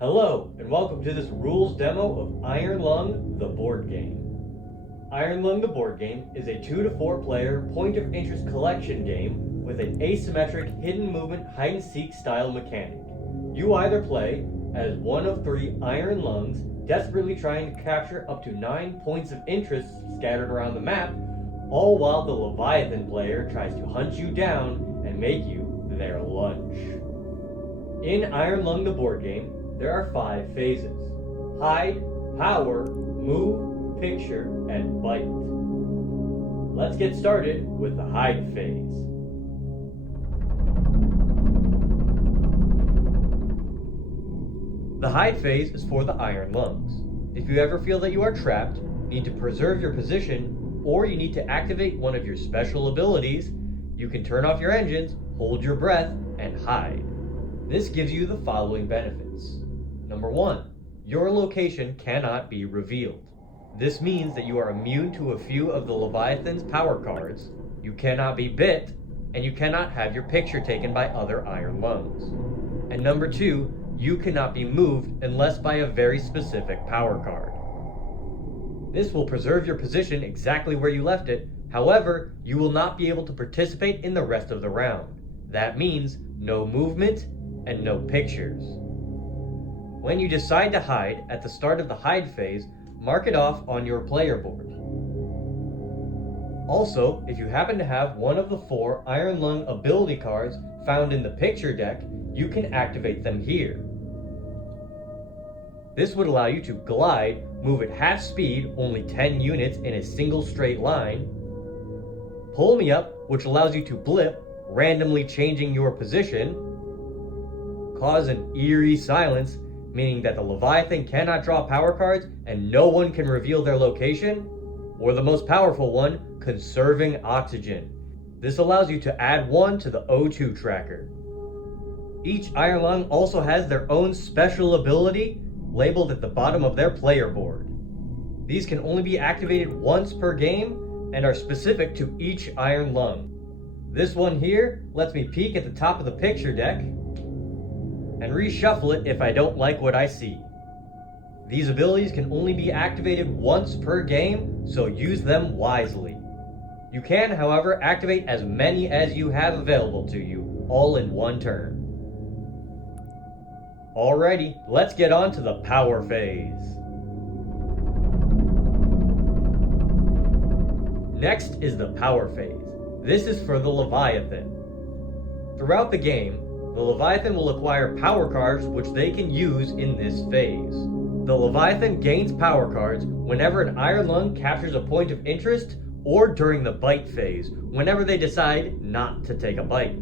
Hello, and welcome to this rules demo of Iron Lung, the board game. Iron Lung, the board game is a 2 to 4 player point of interest collection game with an asymmetric hidden movement hide and seek style mechanic. You either play as one of 3 Iron Lungs, desperately trying to capture up to 9 points of interest scattered around the map, all while the Leviathan player tries to hunt you down and make you their lunch. In Iron Lung, the board game, there are 5 phases: hide, power, move, picture, and bite. Let's get started with the hide phase. The hide phase is for the Iron Lungs. If you ever feel that you are trapped, need to preserve your position, or you need to activate one of your special abilities, you can turn off your engines, hold your breath, and hide. This gives you the following benefits. Number 1, your location cannot be revealed. This means that you are immune to a few of the Leviathan's power cards, you cannot be bit, and you cannot have your picture taken by other Iron Lungs. And number 2, you cannot be moved unless by a very specific power card. This will preserve your position exactly where you left it, however, you will not be able to participate in the rest of the round. That means no movement and no pictures. When you decide to hide at the start of the hide phase, mark it off on your player board. Also, if you happen to have one of the 4 Iron Lung ability cards found in the picture deck, you can activate them here. This would allow you to glide, move at half speed, only 10 units in a single straight line, pull me up, which allows you to blip, randomly changing your position, cause an eerie silence, meaning that the Leviathan cannot draw power cards and no one can reveal their location, or the most powerful one, conserving oxygen. This allows you to add 1 to the O2 tracker. Each Iron Lung also has their own special ability labeled at the bottom of their player board. These can only be activated once per game and are specific to each Iron Lung. This one here lets me peek at the top of the picture deck and reshuffle it if I don't like what I see. These abilities can only be activated once per game, so use them wisely. You can, however, activate as many as you have available to you, all in one turn. Alrighty, let's get on to the power phase. Next is the power phase. This is for the Leviathan. Throughout the game, the Leviathan will acquire power cards which they can use in this phase. The Leviathan gains power cards whenever an Iron Lung captures a point of interest or during the bite phase, whenever they decide not to take a bite.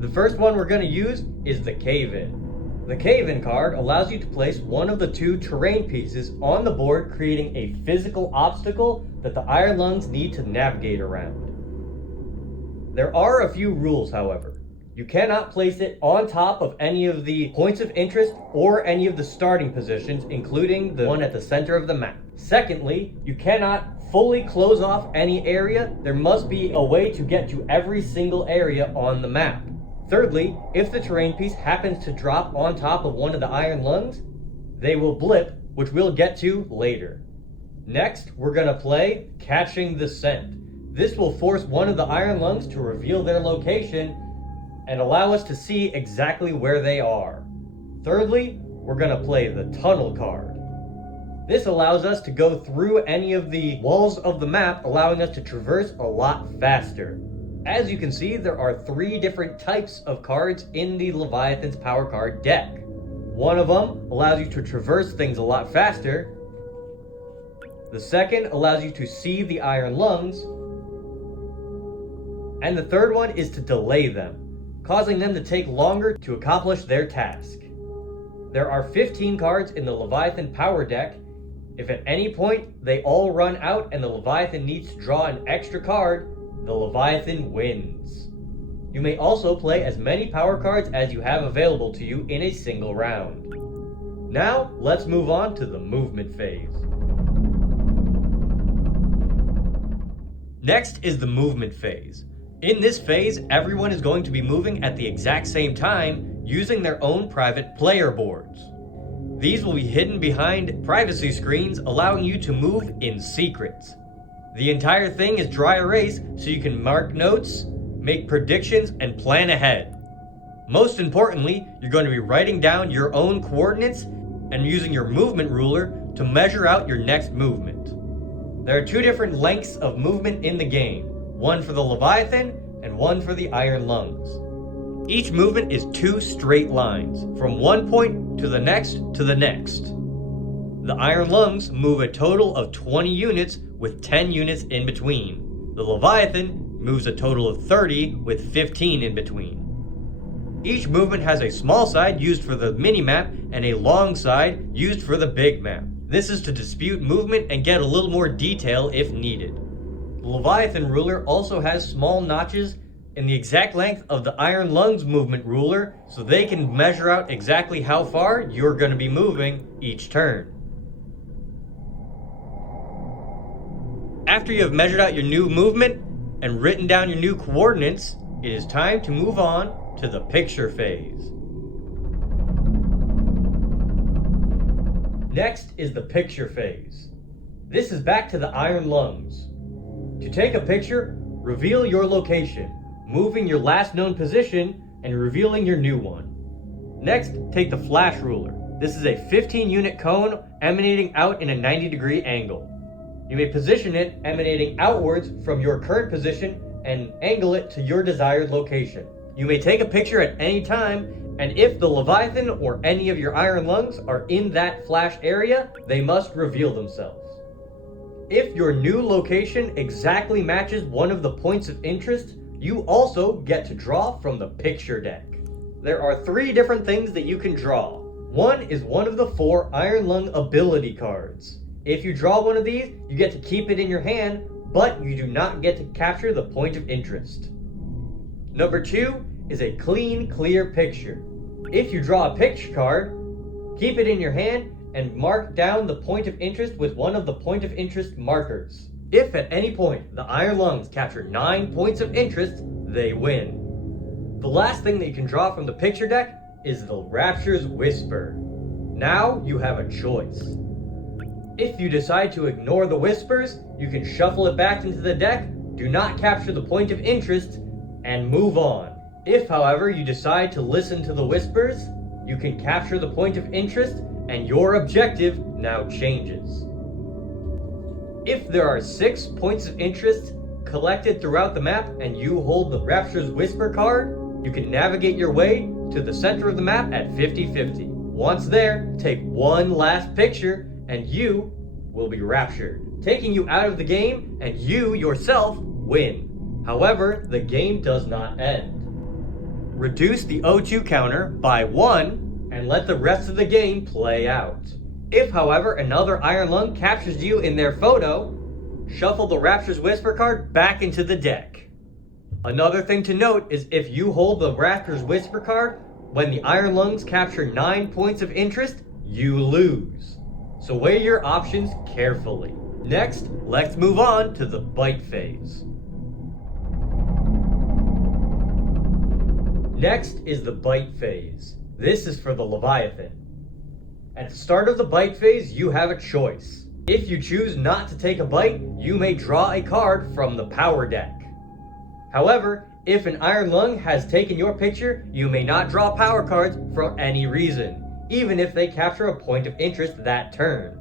The first one we're going to use is the Cave-In. The Cave-In card allows you to place one of the 2 terrain pieces on the board, creating a physical obstacle that the Iron Lungs need to navigate around. There are a few rules, however. You cannot place it on top of any of the points of interest or any of the starting positions, including the one at the center of the map. Secondly, you cannot fully close off any area. There must be a way to get to every single area on the map. Thirdly, if the terrain piece happens to drop on top of one of the Iron Lungs, they will blip, which we'll get to later. Next, we're going to play Catching the Scent. This will force one of the Iron Lungs to reveal their location and allow us to see exactly where they are. Thirdly, we're going to play the Tunnel card. This allows us to go through any of the walls of the map, allowing us to traverse a lot faster. As you can see, there are 3 different types of cards in the Leviathan's power card deck. One of them allows you to traverse things a lot faster. The second allows you to see the Iron Lungs. And the third one is to delay them, causing them to take longer to accomplish their task. There are 15 cards in the Leviathan power deck. If at any point they all run out and the Leviathan needs to draw an extra card, the Leviathan wins. You may also play as many power cards as you have available to you in a single round. Now, let's move on to the movement phase. Next is the movement phase. In this phase, everyone is going to be moving at the exact same time, using their own private player boards. These will be hidden behind privacy screens, allowing you to move in secret. The entire thing is dry erase, so you can mark notes, make predictions, and plan ahead. Most importantly, you're going to be writing down your own coordinates and using your movement ruler to measure out your next movement. There are two different lengths of movement in the game, one for the Leviathan and one for the Iron Lungs. Each movement is 2 straight lines, from one point to the next to the next. The Iron Lungs move a total of 20 units with 10 units in between. The Leviathan moves a total of 30 with 15 in between. Each movement has a small side used for the mini-map and a long side used for the big map. This is to dispute movement and get a little more detail if needed. The Leviathan ruler also has small notches in the exact length of the Iron Lungs movement ruler, so they can measure out exactly how far you're going to be moving each turn. After you have measured out your new movement and written down your new coordinates, it is time to move on to the picture phase. Next is the picture phase. This is back to the Iron Lungs. To take a picture, reveal your location, moving your last known position and revealing your new one. Next, take the flash ruler. This is a 15-unit cone emanating out in a 90-degree angle. You may position it emanating outwards from your current position and angle it to your desired location. You may take a picture at any time, and if the Leviathan or any of your Iron Lungs are in that flash area, they must reveal themselves. If your new location exactly matches one of the points of interest, you also get to draw from the picture deck. There are 3 different things that you can draw. One is one of the 4 Iron Lung ability cards. If you draw one of these, you get to keep it in your hand, but you do not get to capture the point of interest. Number 2 is a clean, clear picture. If you draw a picture card, keep it in your hand and mark down the point of interest with one of the point of interest markers. If at any point the Iron Lungs capture 9 points of interest, they win. The last thing that you can draw from the picture deck is the Rapture's Whisper. Now you have a choice. If you decide to ignore the whispers, you can shuffle it back into the deck, do not capture the point of interest, and move on. If, however, you decide to listen to the whispers, you can capture the point of interest, and your objective now changes. If there are 6 points of interest collected throughout the map and you hold the Rapture's Whisper card, you can navigate your way to the center of the map at 50-50. Once there, take one last picture and you will be raptured, taking you out of the game, and you yourself win. However, the game does not end. Reduce the O2 counter by 1 and let the rest of the game play out. If, however, another Iron Lung captures you in their photo, shuffle the Rapture's Whisper card back into the deck. Another thing to note is if you hold the Rapture's Whisper card, when the Iron Lungs capture 9 points of interest, you lose. So weigh your options carefully. Next, let's move on to the bite phase. Next is the bite phase. This is for the Leviathan. At the start of the bite phase, you have a choice. If you choose not to take a bite, you may draw a card from the power deck. However, if an Iron Lung has taken your picture, you may not draw power cards for any reason, even if they capture a point of interest that turn.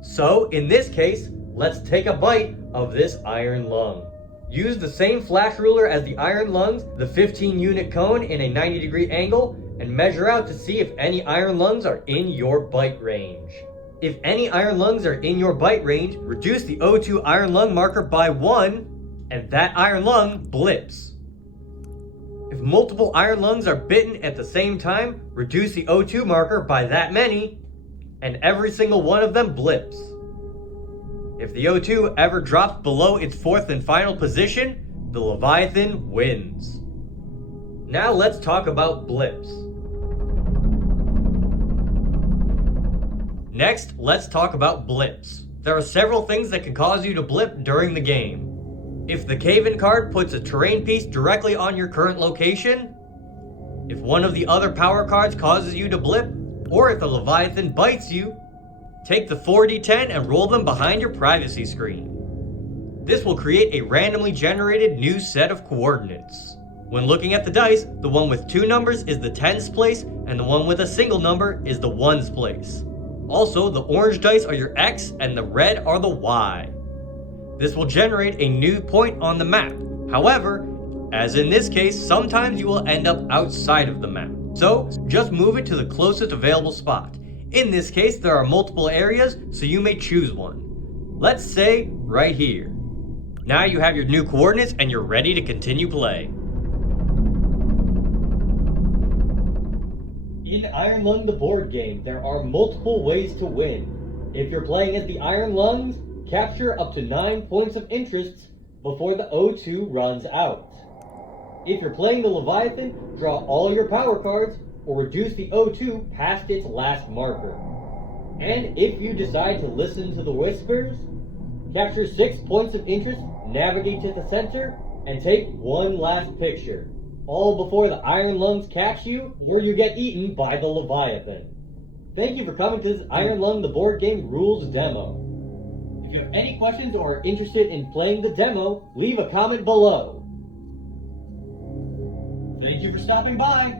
So, in this case, let's take a bite of this Iron Lung. Use the same flash ruler as the Iron Lungs, the 15-unit cone in a 90-degree angle, and measure out to see if any Iron Lungs are in your bite range. If any Iron Lungs are in your bite range, reduce the O2 Iron Lung marker by 1, and that Iron Lung blips. If multiple Iron Lungs are bitten at the same time, reduce the O2 marker by that many, and every single one of them blips. If the O2 ever drops below its 4th and final position, the Leviathan wins. Now let's talk about blips. Next, let's talk about blips. There are several things that can cause you to blip during the game. If the Cave-In card puts a terrain piece directly on your current location, If one of the other power cards causes you to blip, or if the Leviathan bites you, take the 4d10 and roll them behind your privacy screen. This will create a randomly generated new set of coordinates. When looking at the dice, the one with 2 numbers is the tens place, and the one with a single number is the ones place. Also, the orange dice are your X and the red are the Y. This will generate a new point on the map. However, as in this case, sometimes you will end up outside of the map. So, just move it to the closest available spot. In this case, there are multiple areas, so you may choose one. Let's say, right here. Now you have your new coordinates and you're ready to continue play. In Iron Lung the board game, there are multiple ways to win. If you're playing as the Iron Lungs, capture up to 9 points of interest before the O2 runs out. If you're playing the Leviathan, draw all your power cards or reduce the O2 past its last marker. And if you decide to listen to the whispers, capture 6 points of interest, navigate to the center, and take one last picture. All before the Iron Lungs catch you or you get eaten by the Leviathan. Thank you for coming to this Iron Lung the board game rules demo. If you have any questions or are interested in playing the demo, leave a comment below. Thank you for stopping by.